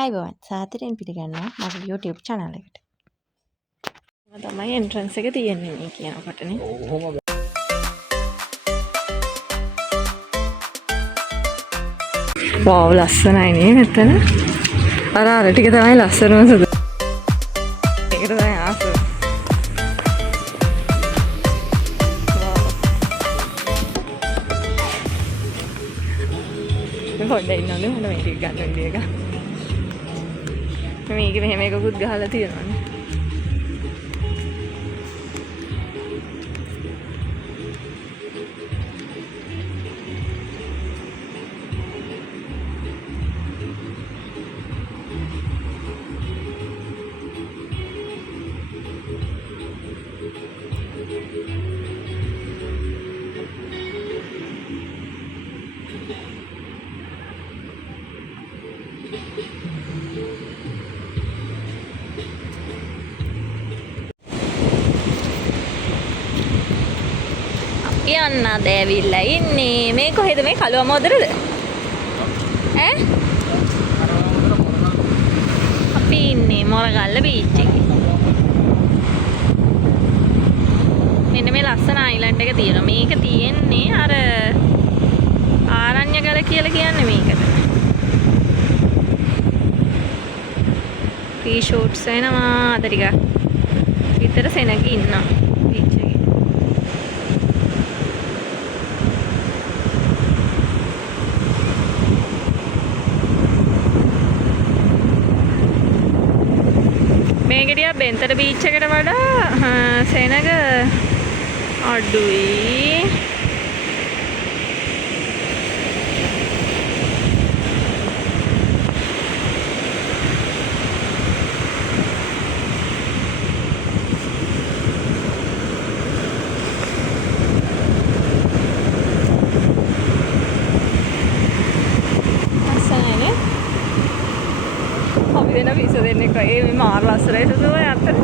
ආයිබෝවන් සාදරයෙන් පිළිගන්නවා මගේ YouTube channel එකට. මම තමයි entrance එක තියෙන්නේ මේ කියනකොටනේ. කොහොමද? wow ලස්සනයි නේ මෙතන. අර ටික තමයි ලස්සනම සුදු. ඒකට තමයි ආස. පොඩ්ඩක් ඉන්නවනේ මම මේක ගන්න විදිය එක. මේක මෙහෙම එකකුත් ගහලා තියෙනවානේ. යන්නද ඇවිල්ලා ඉන්නේ මේ කොහෙද මේ කළුව මොදරද ඈ අපි ඉන්නේ මොරගල්ල බීච් එකේ මෙන්න මේ ලස්සන අයිලන්ඩ් එක තියෙනවා මේක තියෙන්නේ අර ආරණ්‍යගල කියලා කියන්නේ මේකට ෆී ෂූට්ස් වෙනවා අද ටිකක් විතර සෙනග ඉන්නවා බීච් එකේ මේකටිය බෙන්තර බීච් එකට වඩා සෙනග අඩුයි අපි දෙන පිස දෙන්නේ කොහේ මේ මාර ලස්සනයි සුදුව අතර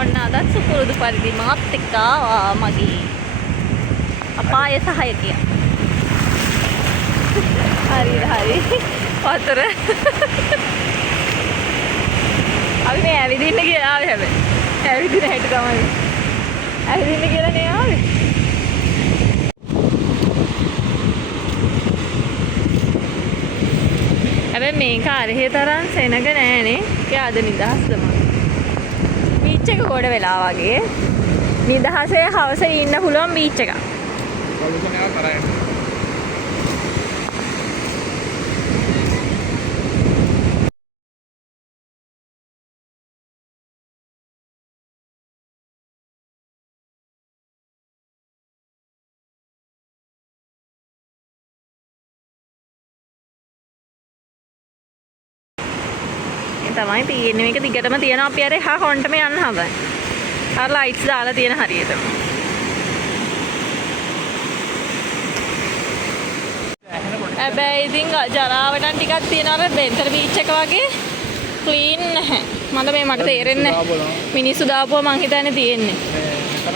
ඔන්න අදත් සුපුරුදු පරිදි මාත් එක්ක මගේ අපාය සහායකයා හරි පතර අපි මේ ඇවිදින්න කියලා ආවේ හැබැයි ඇවිදින හැටි තමයි ඇවිදින්න කියලා නේ ආවේ හැබැයි මේක අරහේ තරම් සෙනග නෑනේ. ඒ අද නිදහස්ද මම. බීච් එක ගොඩ වෙලා වගේ. නිදහසේ හවස ඉන්න පුළුවන් බීච් එකක්. වලුකනේ තරයි. තමයි තියෙන්නේ මේක දිගටම තියෙනවා අපි අර එහා කොන්ටම යන්න හදන්නේ. අර ලයිට්ස් දාලා තියෙන හරියට. හැබැයි ඉතින් ජරාවට නම් ටිකක් තියෙනවා අර බෙන්තර බීච් එක වගේ ක්ලීන් නැහැ. මට තේරෙන්නේ මිනිස්සු දාපුවා මං හිතන්නේ තියෙන්නේ.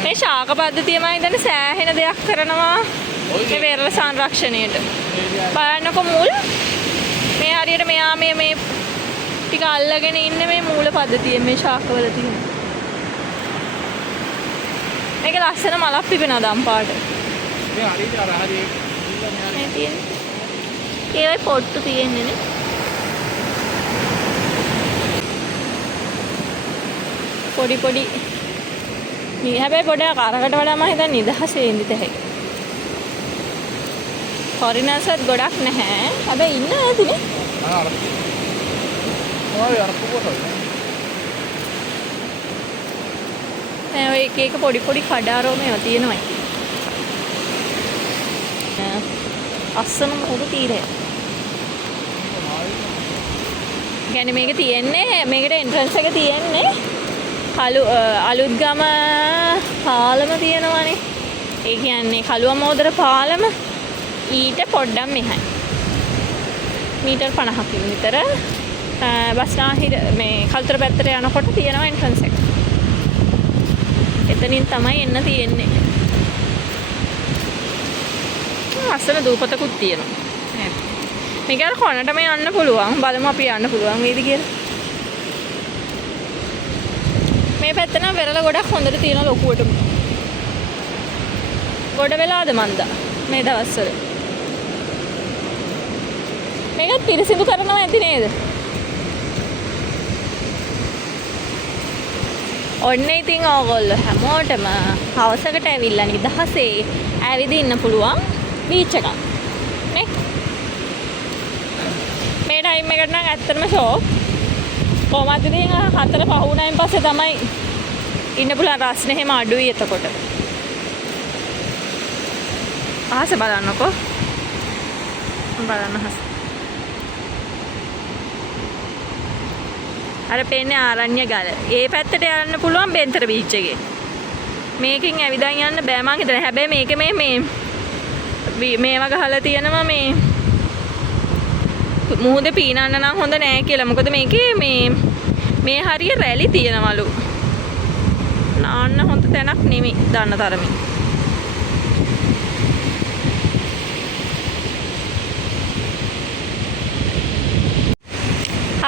මේ ශාක පද්ධතිය මම හිතන්නේ සෑහෙන දෙයක් කරනවා මේ වෙරළ සංරක්ෂණයට. බලන්නකො මුල් මේ හරියට මෙයා මේ ටික අල්ලගෙන ඉන්නේ මේ මූල පද්ධතිය මේ ශාකවල තියෙන. මේක ලස්සන මලක් පිපෙනවා දම් පාට. මේ හරියට අර මේ තියෙන්නේ. ඒවයි පොට්ටු තියෙන්නේ නේ. පොඩි මේ හැබැයි පොඩ කරකට වඩා මම හිතන්නේ නිදහසේ ඉඳිත හැකියි. ෆොරිනර්ස්ත් ගොඩක් නැහැ. හැබැයි ඉන්න ඇතිනේ. ඔය එක පොඩි කඩාරෝ මේවා තියෙනවා ඉතින්. අස්සන මොකද තීරය. කියන්නේ මේක තියෙන්නේ මේකට එන්ට්‍රන්ස් එක තියෙන්නේ අලුත්ගම පාලම තියෙනවානේ. ඒ කියන්නේ කළුව මෝදර පාලම ඊට පොඩ්ඩක් මෙහායි. මීටර් 50කින් විතර බස්නාහිර මේ කල්තර පැත්තට යනකොට තියෙනවා එන්ට්‍රන්ස් එක. එතනින් තමයි එන්න තියෙන්නේ. ලස්සන දූපතකුත් තියෙනවා. නේද? මේක අර කොනටම යන්න පුළුවන්. බලමු අපි යන්න පුළුවන් වේද කියලා. මේ පැත්ත නම් වෙරළ ගොඩක් හොඳට තියෙන ලොකුවටම. ගොඩ වෙලාද මන්දා මේ දවස්වල. මේකත් පිරිසිදු කරනවා ඇති නේද? ඔන්න ඉතින් ඕගොල්ලෝ හැමෝටම හවසකට ඇවිල්ලා නිදහසේ ඇවිදින්න පුළුවන් බීච් එකක් නේ. මේ ටයිම් එකට නම් ඇත්තටම ෂෝක්. කොහොමද ඉතින් 4 පහ වුණායින් පස්සේ තමයි ඉන්න පුළුවන් රස්නේ හැම අඩුයි එතකොට. අහස බලන්නකෝ. බලන්න අහස. අර පේන්නේ ආරණ්‍ය ගල. ඒ පැත්තට යන්න පුළුවන් බෙන්තර බීච් එකේ. මේකෙන් ඇවිදන් යන්න බෑ මං හිතන්නේ. හැබැයි මේක මේවා ගහලා තියෙනවා මේ මුහුදේ පීනන්න නම් හොඳ නෑ කියලා. මොකද මේකේ මේ හරිය රැලි තියෙනවලු. නාන්න හොඳ තැනක් නෙමෙයි දන්න තරමින්.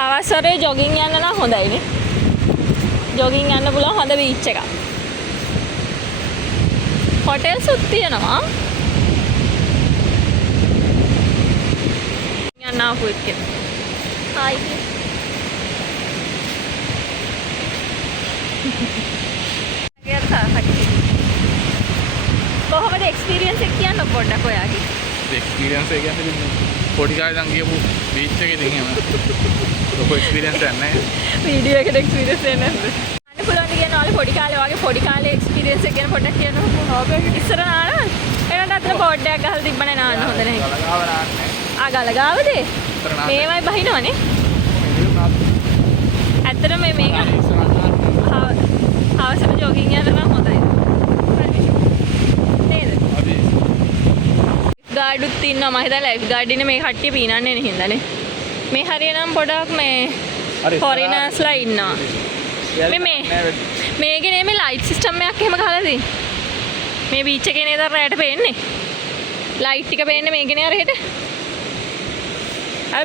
අවසරේ ජොගින් යන්න නම් හොඳයිනේ. ජොගින් යන්න පුළුවන් හොඳ බීච් එකක්. හොටෙල්ස් උත් තියෙනවා. යන්න ආපු එක්ක. හායි. කොහොමද එක්ස්පීරියන්ස් එක කියන්න පොඩ්ඩක් ඔයාගේ. එක්ස්පීරියන්ස් එක කියන්නේ පොඩි කාලේ ඉඳන් ගියපු බීච් එකේ ඉතින් එහෙම ලොකු එක්ස්පීරියන්ස් එකක් නැහැ. වීඩියෝ එකට එක්ස්පීරියන්ස් එක නැද්ද? අන්න පුළුවන් කියන්නේ ඔයාලා පොඩි කාලේ වගේ පොඩි කාලේ එක්ස්පීරියන්ස් එක ගැන පොඩ්ඩක් කියන්නකෝ. ඕක ඉස්සර නාන. එහෙනම් අතන බෝඩ් එකක් ගහලා තිබ්බනේ නාන්න හොඳ නැහැ. ගලගාව නාන්නේ. ගලගාවද? මේවයි බහිනවනේ. ඇත්තටම මේක අවසර ජොගින් යන්න නම් හොඳයි. නේද? ගාඩුත් ඉන්නවා මම හිතලා ලයිෆ් ගාඩ් ඉන්නේ මේ කට්ටිය පීනන්නේ නේ හින්දානේ. මේ හරියනම් පොඩක් මේ ෆොරිනර්ස්ලා ඉන්නවා. මේකේ නේ මේ ලයිට් සිස්ටම් එකක් එහෙම ගහලා තියෙන්නේ. මේ බීච් එකේ නේද රැට පේන්නේ. ලයිට් ටික පේන්නේ මේකේ නේ අර හෙට. අර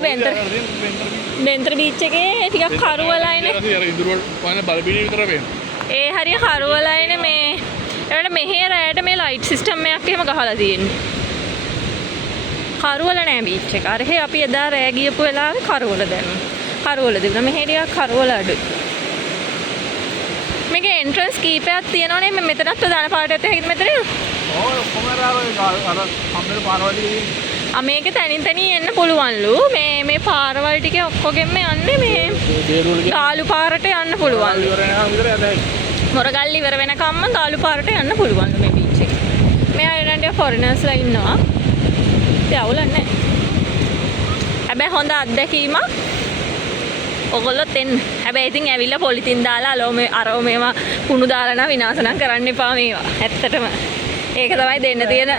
බෙන්තර බීච් එකේ ටිකක් කරුවලයිනේ. අර ඉඳුර වල බලපිටිය විතර පේනවා. ඒ හරිය කරුවලයිනේ මේ. ඒකට මෙහෙ රැට මේ ලයිට් සිස්ටම් එකක් එහෙම ගහලා තියෙන්නේ. කරුවල නෑ බීච් එක. අර අපි එදා රෑ ගියපු වෙලාවේ කරුවල දැම්මා. කරුවල තිබුණා. මෙහෙ ටිකක් කරුවල අඩුයි. මේකේ එන්ට්‍රන්ස් කීපයක් තියෙනවනේ. මෙතනත් ප්‍රධාන පාරට ඇවිත් මෙතන. ඔව් ඔක්කොම අර හම්බෙල පාරවල් මේක තනින් තනින් එන්න පුළුවන්ලු. මේ පාරවල් ටික ඔක්කොගෙම යන්නේ මේ ගාලු පාරට යන්න පුළුවන්. මොරගල් ඉවර වෙනකම්ම ගාලු පාරට යන්න පුළුවන් මේ බීච් එකේ. මේ අයරන්ඩිය ෆොරිනර්ස්ලා ඉන්නවා. ඒ අවුල නැහැ. හැබැයි හොඳ අත්දැකීමක්. ඔයගොල්ලොත් එන්න. හැබැයි ඉතින් ඇවිල්ලා පොලිතින් දාලා අරෝ මේවා කුණු දාලා නම් විනාශ නම් කරන්න එපා මේවා. ඇත්තටම. ඒක තමයි දෙන්න තියෙන.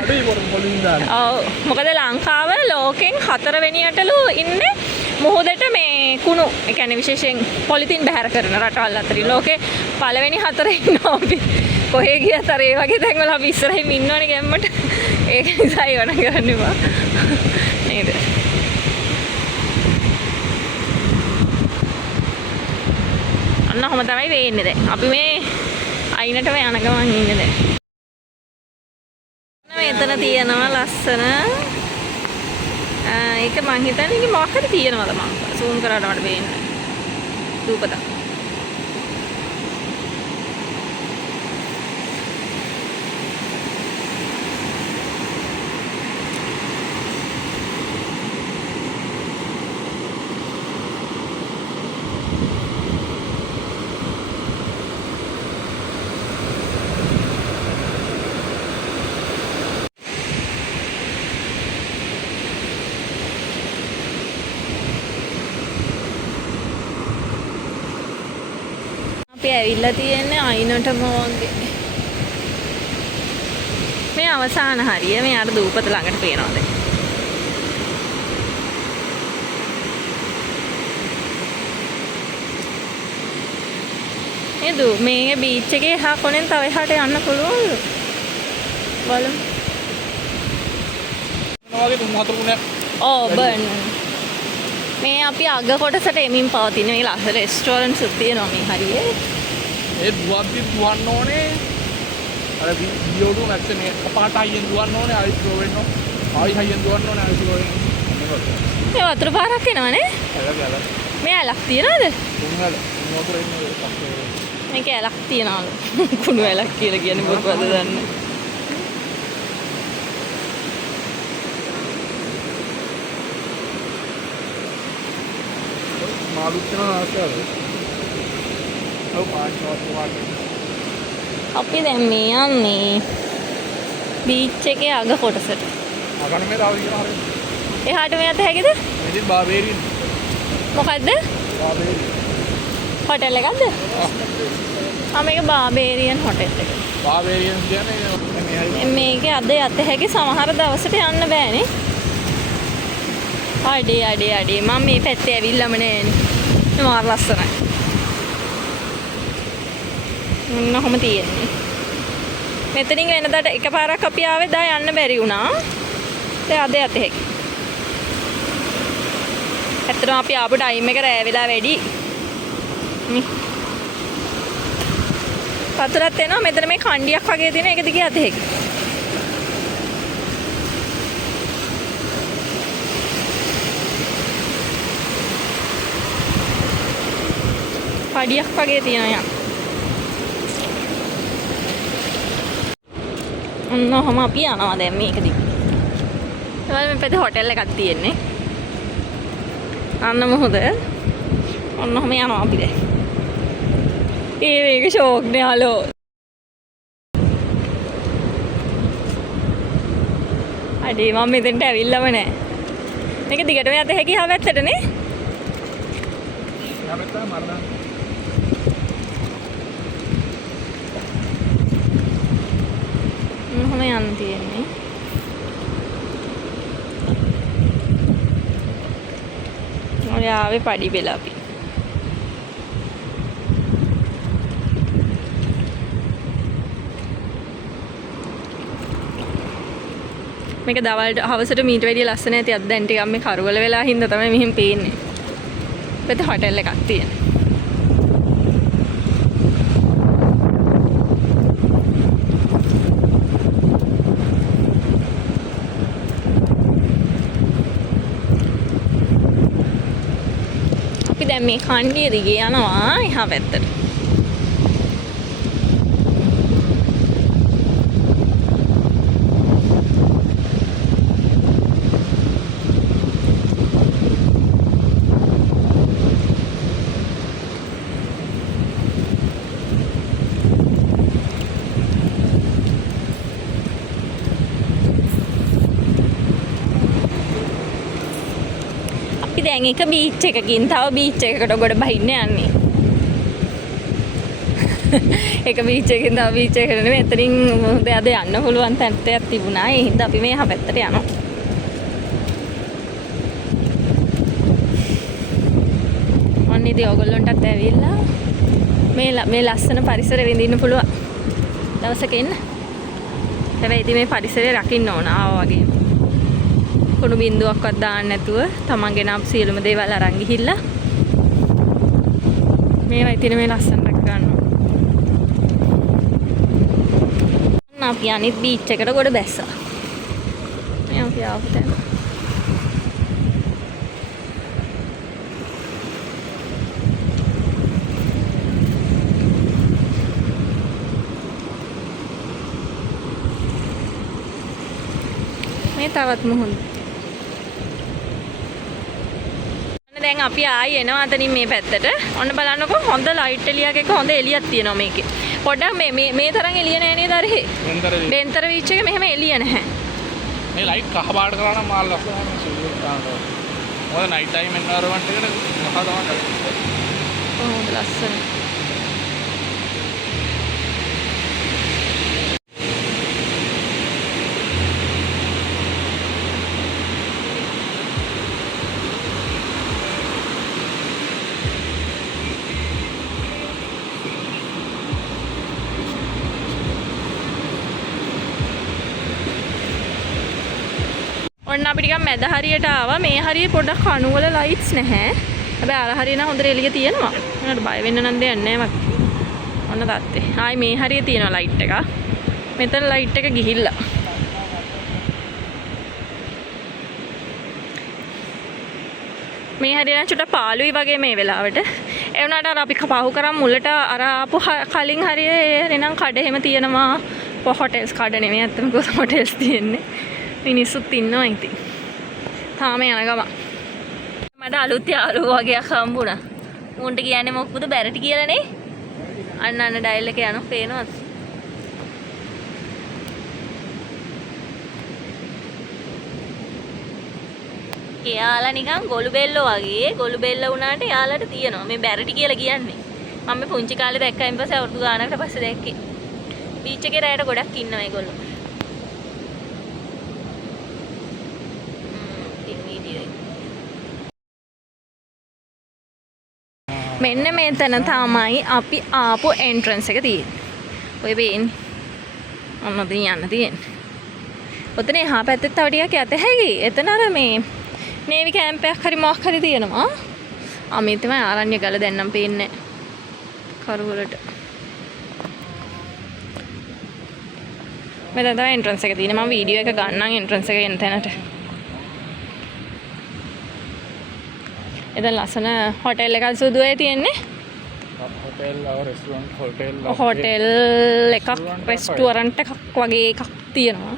ඔව්. මොකද ලංකාව ලෝකෙන් 4 වෙනියටලු ඉන්නේ මුහුදට මේ කුණු. ඒ කියන්නේ විශේෂයෙන් පොලිතින් බැහැර කරන රටවල් අතරින් ලෝකේ පළවෙනි 4 ඉන්නවා අපි. කොහේ ගියත් අර ඒ වගේ තැන්වල අපි ඉස්සරහින් ඉන්නවනේ ගැම්මට. ඒක නිසා ඒව නම් කරන්න එපා. නේද? අන්න ඔහම තමයි වෙන්නේ දැන්. අපි මේ අයිනටම යන ගමන් ඉන්නේ දැන්. මෙතන තියෙනවා ලස්සන ඒක මං හිතන්නේ ඉතින් මොකක් හරි තියෙනවද මං zoom කරාට මට පේන්නේ දූපත. අපි ඇවිල්ලා තියෙන්නේ අයිනටම වගේ. මේ අවසාන හරිය මේ අර දූපත ළඟට පේනවාද? මේ බීච් එකේ එහා කොනෙන් තව එහාට යන්න පුළුවන්. බලමු. වගේ 3-4 ගුණයක්. ඕ බර්න්. මේ අපි අග කොටසට එමින් පවතින මේ ලස්සන රෙස්ටෝරන්ට්ස් තියෙනවා මේ හරියේ. ඒ දුවද්දි දුවන්න ඕනේ. අර CO2 මැක්ස් එක කපාට හයියෙන් දුවන්න ඕනේ. ආයි ස්ලෝ වෙන්න. ආයි හයියෙන් දුවන්න ඕනේ. ආයි ස්ලෝ වෙන්න. මේ වතුර පාරක් එනවනේ. ඇලක්. මේ ඇලක් තියනවද? තුන්වල වතුර එන්නේ පස්සේ. මේක ඇලක් තියනවලු. කුණු ඇලක් කියලා කියන්නේ මොකක්ද දන්නේ. මාළුත් වෙනවා ආසාවද? ඔව් පාස්පෝර්ට් වාගේ. අපි දැන් මේ යන්නේ බීච් එකේ අග කොටසට. අගන මේ තව ඉන්න හරිය. එහාට මෙයාට හැකිද? ඉතින් බාබේරියන්. මොකද්ද? බාබේරියන්. හොටෙල් එකක්ද? මේක බාබේරියන් හොටෙල් එක. බාබේරියන් කියන්නේ මේකේ අද යත හැකි සමහර දවසට යන්න බෑනේ. අඩේ මම මේ පැත්තේ ඇවිල්ලාම නෑනේ. මාර ලස්සනයි. මොනවම තියෙන්නේ. මෙතනින් වෙනදාට එකපාරක් අපි ආවේ දා යන්න බැරි වුණා. ඒ අද යත හැකි. ඇත්තටම අපි ආපු ටයිම් එක රෑ වෙලා වැඩි. වතුරත් එනවා මෙතන මේ කණ්ඩියක් වගේ තියෙන එක දිගේ යත හැකි. පඩියක් වගේ තියෙනවා යන්න. ඔන්නෝම අපි යනවා දැන් මේක දිගේ. ඒවල මේ පැත්තේ හොටෙල් එකක් තියෙන්නේ. අන්න මොහොත. ඔන්නෝම යනවා අපි දැන්. මේක ෂෝක් නේ හලෝ. අඩේ මම මෙතෙන්ට ඇවිල්ලාම නෑ. මේක දිගටම යත හැකි හා වැත්තටනේ. යාමෙත් මරණ. මොහොම යන්න තියෙන්නේ. ඔය ආවේ පඩි වෙලා අපි. මේක දවල්ට හවසට මීට වැඩිය ලස්සන ඇති අද දැන් ටිකක් මේ කරවල වෙලා හින්දා තමයි මෙහෙම පේන්නේ. පැත්තේ හොටෙල් එකක් තියෙනවා. අපි දැන් මේ කණ්ඩිය දිගේ යනවා එහා පැත්තට. අපි දැන් එක බීච් එකකින් තව බීච් එකකට ගොඩ බහින්න යන්නේ. එක බීච් එකකින් තව බීච් එකකට නෙමෙයි එතනින් මොහොත අද යන්න පුළුවන් තැනක් තිබුණා. ඒ හින්දා අපි මේ හැපැත්තට යනවා. ඔන්න ඉතින් ඔයගොල්ලන්ටත් ඇවිල්ලා මේ ලස්සන පරිසරෙ විඳින්න පුළුවන්. දවසක එන්න. හැබැයි ඉතින් මේ පරිසරය රකින්න ඕන ආවා වගේ. කුණු බින්දුවක්වත් දාන්න නැතුව තමන් ගෙන ආපු සියලුම දේවල් අරන් ගිහිල්ලා මේවා ඉතින් මේ ලස්සන රැක ගන්නවා. අපි අනිත් බීච් එකට ගොඩ බැස්සා. මේ අපි ආපු තැන. මේ තවත් මුහුණ. දැන් අපි ආයි එනවා අතනින් මේ පැත්තට. ඔන්න බලන්නකෝ හොඳ ලයිට් එළියක් එක හොඳ එළියක් තියෙනවා මේකේ. පොඩ්ඩක් මේ තරම් එළිය නෑ නේද අර හේ? බෙන්තර බීච් එකේ මෙහෙම එළිය නැහැ. මේ ලයිට් කහ පාට කරා නම් මාල් ලස්සනයි සිල්වර් දානවා. මොකද නයිට් ටයිම් එන්වයරන්මන්ට් එකට කහ තමයි. හොඳ ලස්සනයි. ඔන්න අපි ටිකක් මැද හරියට ආවා. මේ හරිය පොඩ්ඩක් කණු වල ලයිට්ස් නැහැ. හැබැයි අර හරිය නම් හොඳට එළිය තියෙනවා. මොනවාට බය වෙන්න නම් දෙයක් නැහැ මට. ඔන්න තාත්තේ. ආයි මේ හරිය තියෙනවා ලයිට් එක. මෙතන ලයිට් එක ගිහිල්ලා. මේ හරිය නම් චුට්ට පාළුයි වගේ මේ වෙලාවට. ඒ වුණාට අර අපි පහු කරන් මුලට අර ආපු කලින් හරිය එනනම් කඩ එහෙම තියෙනවා. හොටෙල්ස් කඩ නෙමෙයි අත්තම කොහොම හොටෙල්ස් තියෙන්නේ. මිනිස්සුත් ඉන්නවා ඉතින්. තාම යන ගම. මට අලුත් යාළුවෝ වගේක් හම්බුණා. උන්ට කියන්නේ මොකද බැරටි කියලානේ. අන්න ඩයල් එක යනවා පේනවද? එයාලා නිකන් ගොළු බෙල්ලෝ වගේ. ගොළු බෙල්ල වුණාට එයාලට තියෙනවා. මේ බැරටි කියලා කියන්නේ. මම මේ පුංචි කාලේ දැක්කයින් පස්සේ අවුරුදු ගානකට පස්සේ දැක්කේ. බීච් එකේ රැයට ගොඩක් ඉන්නවා ඒගොල්ලෝ. මෙන්න මෙතන තමයි අපි ආපු එන්ට්‍රන්ස් එක තියෙන්නේ. ඔය වෙන්නේ. ඔන්න දැන් යන්න තියෙන්නේ. ඔතන එහා පැත්තේ තව ටිකක් යත හැකි. එතන අර මේ නේවි කැම්ප් එකක් හරි මොකක් හරි තියෙනවා. මේ තමයි ආරණ්‍ය ගල දැන් නම් පේන්නේ කරුවලට. මෙතන තමයි එන්ට්‍රන්ස් එක තියෙන්නේ. මම වීඩියෝ එක ගන්නම් එන්ට්‍රන්ස් එක එන තැනට. එතන ලස්සන හොටෙල් එකක් සුදුවේ තියෙන්නේ. හොටෙල් එකක් රෙස්ටුරන්ට් එකක් වගේ එකක් තියෙනවා.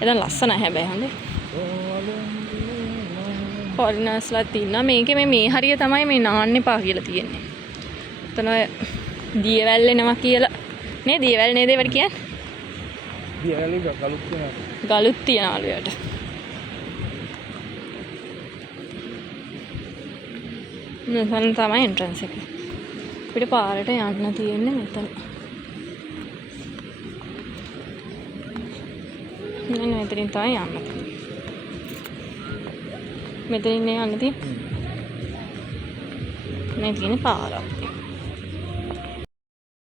එතන ලස්සන හැබැයි හොඳේ. ෆොරිනර්ස්ලා තියෙනවා. මේකේ මේ හරිය තමයි මේ නාන්න එපා කියලා තියෙන්නේ. එතන දියවැල් එනවා කියලා. නේ දියවැල් නේද ඒවට කියන්නේ? දියවැල් ගලුත් තියෙනවා. ගලුත් තියනවලු යට. මෙතන තමයි එන්ට්‍රන්ස් එක. අපිට පාරට යන්න තියෙන්නේ මෙතන. මෙන්න මෙතනින් තමයි යන්න. මෙතනින් යන්න තියෙන්නේ. මේ තියෙන පාර.